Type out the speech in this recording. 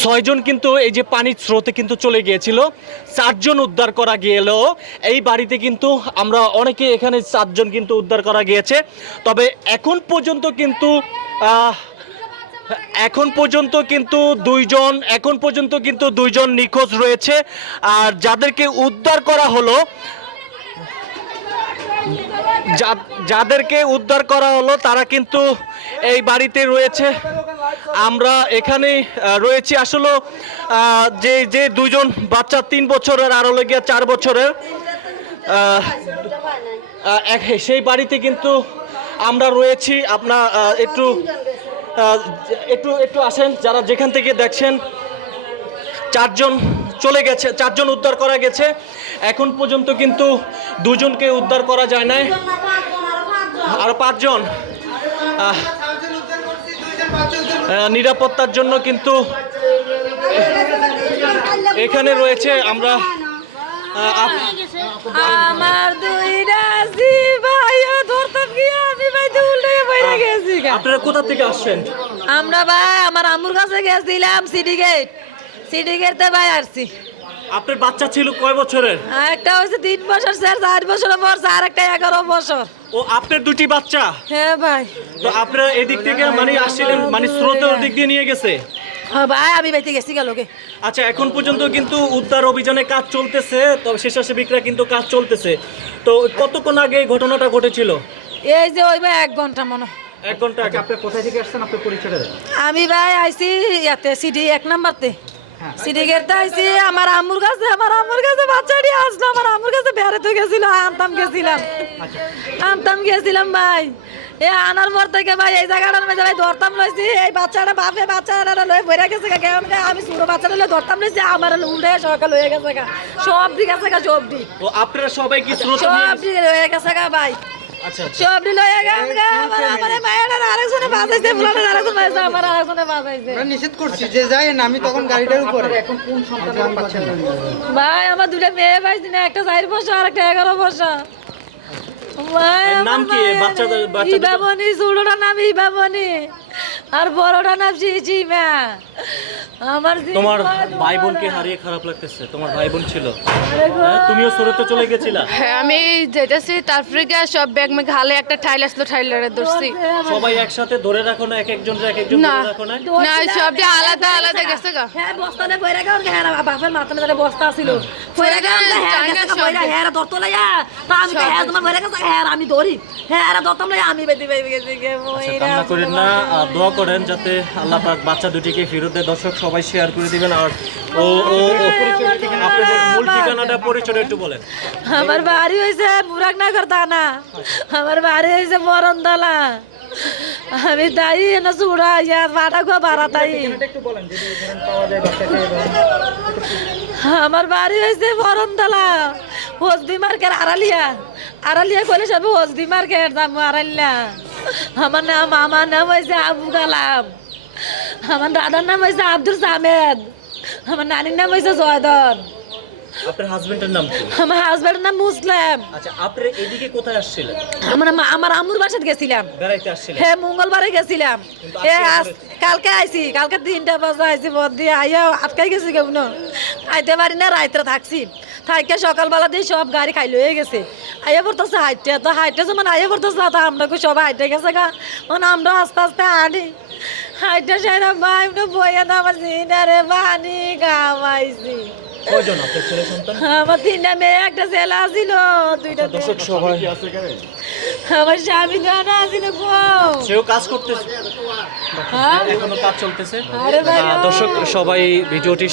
ছয়জন কিন্তু এই যে পানির স্রোতে কিন্তু চলে গিয়েছিল, চারজন উদ্ধার করা গেলেও এই বাড়িতে কিন্তু আমরা অনেকে এখানে চারজন কিন্তু উদ্ধার করা গিয়েছে। তবে এখন পর্যন্ত কিন্তু এখন পর্যন্ত কিন্তু দুইজন, এখন পর্যন্ত কিন্তু দুইজন নিখোঁজ রয়েছে। আর যাদেরকে উদ্ধার করা হলো যাদেরকে উদ্ধার করা হলো, তারা কিন্তু এই বাড়িতে রয়েছে। আমরা এখানে রয়েছি। আসলে যে যে দুজন বাচ্চা তিন বছরের, আর হলো গিয়া চার বছরের সেই বাড়িতে কিন্তু আমরা রয়েছি। আপনার একটু একটু একটু আসেন। যারা যেখান থেকে দেখছেন, চারজন চলে গেছে, চারজন উদ্ধার করা গেছে। এখন পর্যন্ত কিন্তু দুজনকে উদ্ধার করা যায় নাই। আর পাঁচজন। নিরাপত্তার জন্য কিন্তু এখানে রয়েছে আমরা আমার দুই ভাই ধরতাম কি? আমি ভাই উল্টে বইরা গেছি আপনারা কোথা থেকে আসছেন? আমরা ভাই আমার আমুর কাছে গেছিলাম সিটি গেট সিটি গেটতে ভাই আসছি। আপনার বাচ্চা ছিল কয় বছরের? আর একটা হয়েছে তিন বছর স্যার চার বছর পর আর একটা এগারো বছর। ও আপনার দুটি বাচ্চা? হ্যাঁ ভাই। তো আপনারা এদিক থেকে মানে আসছিলেন মানে স্রোতের দিক দিয়ে নিয়ে গেছে? হ্যাঁ ভাই আমি বাইতে গেছি গেল আচ্ছা এখন পর্যন্ত কিন্তু উদ্ধার অভিযানে কাজ চলতেছে তো স্বেচ্ছাসেবিকরা কিন্তু কাজ চলতেছে। তো কতক্ষণ আগে এই ঘটনাটা ঘটেছিল? এই যে ওই ভাই এক ঘণ্টা মনে এক ঘণ্টা আগে। আপনি কোথায় থেকে আসছেন? আপনি পরিচয়টা আমি ভাই আইছি ইয়াতে সিটি এক নাম্বারতে। সিটি গেটতে আইছি আমার আম্মুর কাছে আমার আম্মুর কাছে বাচ্চাটি আসলো আমার আম্মুর কাছে বেড়াতে গেছিল আমতাম গেছিলাম। আমতাম গেছিলাম ভাই। এ আনার পর থেকে ভাই এই জায়গাটার মধ্যে ভাই ধরতাম লইছি এই বাচ্চাটা বাপে বাচ্চাটা লয়ে বইরা গেছে গা কেমন আমি ছোট বাচ্চাটা লয়ে ধরতাম লইছি আমার উল্টে সকাল হয়ে গেছে গা। সব দিক আছে গা সব দিক। তো আপনারা সবাই কি সব দিক হয়ে গেছে গা ভাই। সব দিক গেছে। আমার আমার মায়ের আরেকজনে বাজাইছে ফুলানের আরেকজন বাজাইছে আমার আরেকজনে বাজাইছে। আমরা নিষেধ করছি যে যাই না আমি তখন গাড়িটার উপরে। এখন কোন সন্তানের পাচ্ছেন ভাই আমার দুটো মেয়ে পাইছি না একটা চার বছর আর একটা এগারো বছর। নাম কি? বাচ্চাদের- বাচ্চাদের- ইবামনি ছোটটার নাম ইবামনি আর বড়টার নাম চিচিমা আমার তোমার ভাই বোনকে হারিয়ে খারাপ লাগতেছে। তোমার ভাই বোন ছিল হ্যাঁ, তুমিও স্রোতে চলে গেছিলা। হ্যাঁ আমি যেতেছি তারপরে গিয়ে সব ব্যাগ মেঘ হালে একটা ঠাইল আসলো ঠাইলারে ধরছি। সবাই একসাথে ধরে রাখো না এক একজন এক একজন ধরে রাখো না। না সব আলাদা আলাদা গেছে গা। হ্যাঁ বস্তাতে বইরা গেল হ্যাঁ বাপের মাথানে তাহলে বস্তা ছিল বইরা গেল হ্যাঁ না হ্যাঁ ধরতো লাইয়া। আমি তো হ্যাঁ তোমার বইরা গেছে হ্যাঁ আমি ধরি। হ্যাঁ আর আমি বেদি বেদি গেছি গে কান্না করেন না। আর দোয়া করেন যাতে আল্লাহ পাক বাচ্চা দুটিকে ফেরত দেয়। দর্শক সবাই শেয়ার করে দিবেন। আর ও ও ও আপনাদের মূল ঠিকানাটা পরিচয় একটু বলেন। আমার বাড়ি হয়েছে মুরাগনগর থানা। আমার বাড়ি হয়েছে মরণতলা আমি তাই না চূড়া ইয়া ভাড়া গো ভাড়া তাই আমার বাড়ি হয়েছে মরণতলা হসদি মার্কেট আড়ালিয়া। আড়ালিয়া কইলে সব হসদি মার্কেট দাম আড়ালিয়া। আমার নাম আমার নাম হয়েছে আবু কালাম। আমার দাদার নাম হয়েছে আব্দুল সামেদ। আমার নানির নাম হয়েছে জয়দন। আপনার হাজবেন্ডের নাম কি? আমার হাজব্যান্ডের নাম মুসলিম। আচ্ছা আপনারা এদিকে কোথায় আসছিলেন? আমার আম্মুর গেছিলাম। বেড়াইতে আসছিলেন? হ্যাঁ মঙ্গলবারে গেছিলাম। এ আজ কালকে আইছি। কালকে তিনটা বাজে আইছি বদ দিয়ে আইয়া আটকাই গেছি কেউ না আইতে পারি না রাইতে থাকছি। থাইকে সকালবেলা দিয়ে সব গাড়ি খাই লয়ে গেছে। আইয়া পড়তেছে হাইটে তো হাইটে যেমন আইয়া পড়তেছে তো আমরা সব হাইটে গেছে গা। মানে আমরা আস্তে আস্তে আনি হাইটে সেরা ভাই বইয়া আমার কয়জন? আপনার ছেলে সন্তান? আমার তিনটা মেয়ে একটা ছেলে আসিল দুইটা দর্শক সবাই। আমার স্বামী জানা আসিল সেও কাজ করতেছে। হ্যাঁ? এখনও কাজ চলতেছে। দর্শক সবাই ভিডিওটি